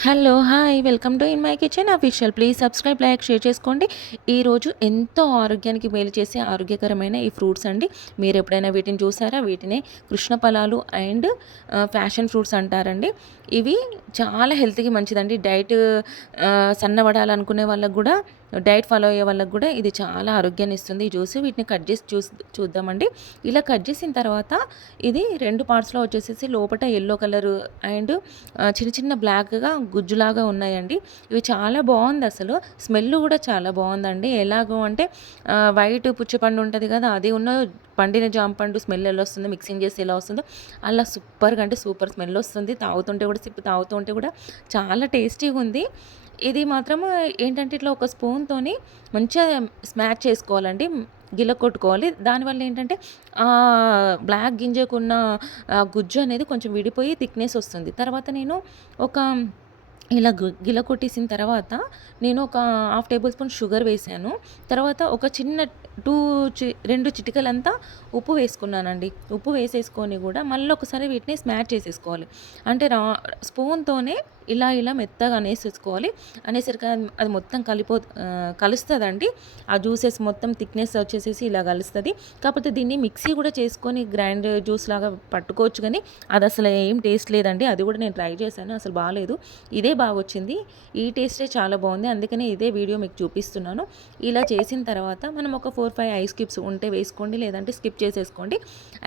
Hello hi welcome to in my kitchen official. Please subscribe, like, share చేసుకోండి. ఈరోజు ఎంతో ఆరోగ్యానికి మేలు చేసే ఆరోగ్యకరమైన ఈ ఫ్రూట్స్ అండి. మీరు ఎప్పుడైనా వీటిని చూసారా? వీటినే కృష్ణ ఫలాలు అండ్ ఫ్యాషన్ ఫ్రూట్స్ అంటారండి. ఇవి చాలా హెల్త్కి మంచిదండి. డైట్ సన్నబడాలనుకునే వాళ్ళకు కూడా, డైట్ ఫాలో అయ్యే వాళ్ళకి కూడా ఇది చాలా ఆరోగ్యాన్ని ఇస్తుంది. ఈ జ్యూస్ వీటిని కట్ చేసి చూద్దామండి. ఇలా కట్ చేసిన తర్వాత ఇది 2 పార్ట్స్లో వచ్చేసేసి లోపల ఎల్లో కలర్ అండ్ చిన్న చిన్న బ్లాక్‌గా గుజ్జులాగా ఉన్నాయండి. ఇవి చాలా బావుంది అసలు. స్మెల్ కూడా చాలా బావుందండి. ఎలాగో అంటే వైట్ పుచ్చపండు ఉంటది కదా! అది పండిన జామ పండు స్మెల్ ఎలా వస్తుందో, మిక్సింగ్ చేస్తే ఎలా వస్తుందో అలా సూపర్‌గా అంటే సూపర్ స్మెల్ వస్తుంది. తాగుతుంటే కూడా తాగుతూ ఉంటే కూడా చాలా టేస్టీగా ఉంది. ఇది మాత్రము ఏంటంటే ఇట్లా ఒక స్పూన్‌తోని మంచిగా స్మాష్ చేసుకోవాలండి. గిలక్కొట్టుకోవాలి. దానివల్ల ఏంటంటే బ్లాక్ గింజకున్న గుజ్జు అనేది కొంచెం విడిపోయి థిక్‌నెస్ వస్తుంది. తర్వాత నేను ఒక ఇలా గిల కొట్టేసిన తర్వాత నేను ఒక హాఫ్ టేబుల్ స్పూన్ షుగర్ వేసాను. తర్వాత ఒక చిన్న 2 చిటికలంతా ఉప్పు వేసుకున్నానండి. ఉప్పు వేసేసుకొని కూడా మళ్ళీ ఒకసారి వీటిని స్మాష్ చేసేసుకోవాలి. అంటే స్పూన్‌తోనే ఇలా మెత్తగా అనేసేసుకోవాలి. అనేసరికి అది మొత్తం కలుస్తదండి. ఆ జ్యూసెస్ మొత్తం థిక్‌నెస్ వచ్చేసేసి ఇలా కలుస్తది. కాకపోతే దీన్ని మిక్సీ కూడా చేసుకొని గ్రైండ్ జ్యూస్ లాగా పట్టుకోవచ్చు గానీ, అది అసలు ఏం టేస్ట్ లేదండి. అది కూడా నేను ట్రై చేశాను. అసలు బాలేదు. ఇదే బాగొచ్చింది. ఈ టేస్టే చాలా బాగుంది. అందుకనే ఇదే వీడియో మీకు చూపిస్తున్నాను. ఇలా చేసిన తర్వాత మనం ఒక 4, 5 ఐస్ క్యూబ్స్ ఉంటే వేసుకోండి. లేదంటే స్కిప్ చేసేసుకోండి.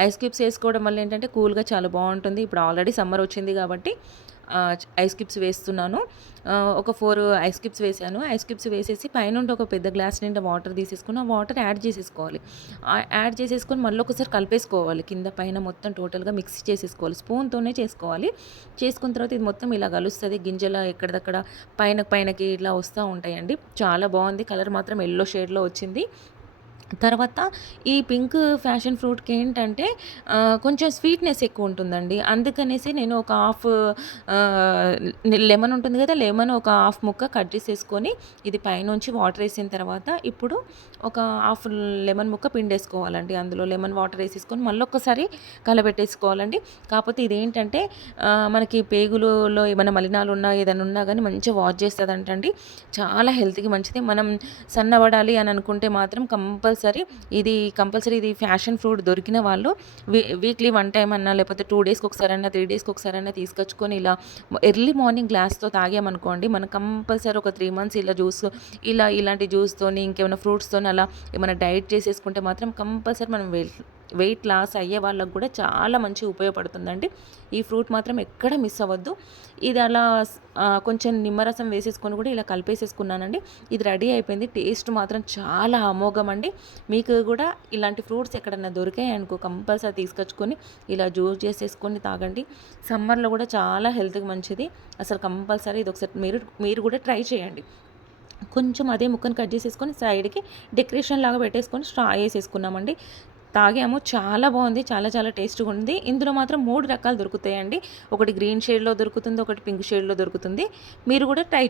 ఐస్ క్యూబ్స్ వేసుకోవడం వల్ల ఏంటంటే కూల్‌గా చాలా బాగుంటుంది. ఇప్పుడు ఆల్రెడీ సమ్మర్ వచ్చింది కాబట్టి ఐస్ క్యూబ్స్ వేస్తున్నాను. ఒక 4 ఐస్ క్యూబ్స్ వేసాను. ఐస్ క్యూబ్స్ వేసేసి పైనుండి ఒక పెద్ద గ్లాస్ నిండా వాటర్ తీసేసుకొని, ఆ వాటర్ యాడ్ చేసేసుకోవాలి. యాడ్ చేసేసుకొని మళ్ళీ ఒకసారి కలిపేసుకోవాలి. కింద పైన మొత్తం టోటల్‌గా మిక్స్ చేసేసుకోవాలి. స్పూన్‌తోనే చేసుకోవాలి. చేసుకున్న తర్వాత ఇది మొత్తం ఇలా కలుస్తది. గింజల ఎక్కడిదక్కడ పైనకి ఇట్లా వస్తా ఉంటాయండి. చాలా బాగుంది. కలర్ మాత్రం యెల్లో షేడ్‌లో వచ్చింది. తర్వాత ఈ పింక్ ఫ్యాషన్ ఫ్రూట్‌కి ఏంటంటే కొంచెం స్వీట్‌నెస్ ఎక్కువ ఉంటుందండి. అందుకనేసి నేను ఒక హాఫ్ ఆహ్, లెమన్ ఉంటుంది కదా! లెమన్ ఒక హాఫ్ ముక్క కట్ చేసేసుకొని ఇది పైనుంచి వాటర్ ఏసిన తర్వాత ఇప్పుడు ఒక హాఫ్ లెమన్ ముక్క పిండేసుకోవాలండి. అందులో లెమన్ వాటర్ ఏసేసుకొని మళ్ళొక్కసారి కలబెట్టేసుకోవాలండి. కాకపోతే ఇదేంటంటే మనకి పేగులలో ఏమైనా మలినాలున్నా ఏదైనా ఉన్నా గానీ మంచిగా వాష్ చేస్తదంటండి. చాలా హెల్త్‌కి మంచిది. మనం సన్నబడాలి అని అనుకుంటే మాత్రం కంపల్సరీ ఇది ఫ్యాషన్ ఫ్రూట్ దొరికిన వాళ్ళు వీక్లీ 1 టైమ్ అన్నా లేకపోతే 2 డేస్‌కి ఒకసారన్నా, 3 డేస్‌కి ఒకసారన్నా తీసుకొచ్చుకొని ఇలా ఎర్లీ మార్నింగ్ గ్లాస్‌తో తాగామనుకోండి, మనం కంపల్సరీ ఒక 3 మంత్స్ ఇలా జ్యూస్ ఇలాంటి జ్యూస్‌తోని ఇంకేమైనా ఫ్రూట్స్‌తోని అలా ఏమైనా డైట్ చేసేసుకుంటే మాత్రం కంపల్సరీ మనం వెయిట్ లాస్ అయ్యే వాళ్ళకి కూడా చాలా మంచిగా ఉపయోగపడుతుందండి. ఈ ఫ్రూట్ మాత్రం ఎక్కడ మిస్ అవ్వద్దు. ఇది అలా కొంచెం నిమ్మరసం వేసేసుకొని కూడా ఇలా కలిపేసేసుకున్నానండి. ఇది రెడీ అయిపోయింది. టేస్ట్ మాత్రం చాలా అమోఘమండి. మీకు కూడా ఇలాంటి ఫ్రూట్స్ ఎక్కడన్నా దొరికాయనుకో కంపల్సరీ తీసుకొచ్చుకొని ఇలా జ్యూస్ చేసేసుకొని తాగండి. సమ్మర్‌లో కూడా చాలా హెల్త్‌కి మంచిది. అసలు కంపల్సరీ ఇది ఒకసారి మీరు కూడా ట్రై చేయండి. కొంచెం అదే ముక్కను కట్ చేసేసుకొని సైడ్‌కి డెకరేషన్ లాగా పెట్టేసుకొని స్ట్రా ఏసేసుకున్నామండి. తాగాము. చాలా బాగుంది. చాలా చాలా టేస్ట్‌గా ఉంది. ఇందులో మాత్రం 3 రకాలు దొరుకుతాయండి. ఒకటి గ్రీన్ షేడ్‌లో దొరుకుతుంది. ఒకటి పింక్ షేడ్‌లో దొరుకుతుంది. మీరు కూడా ట్రై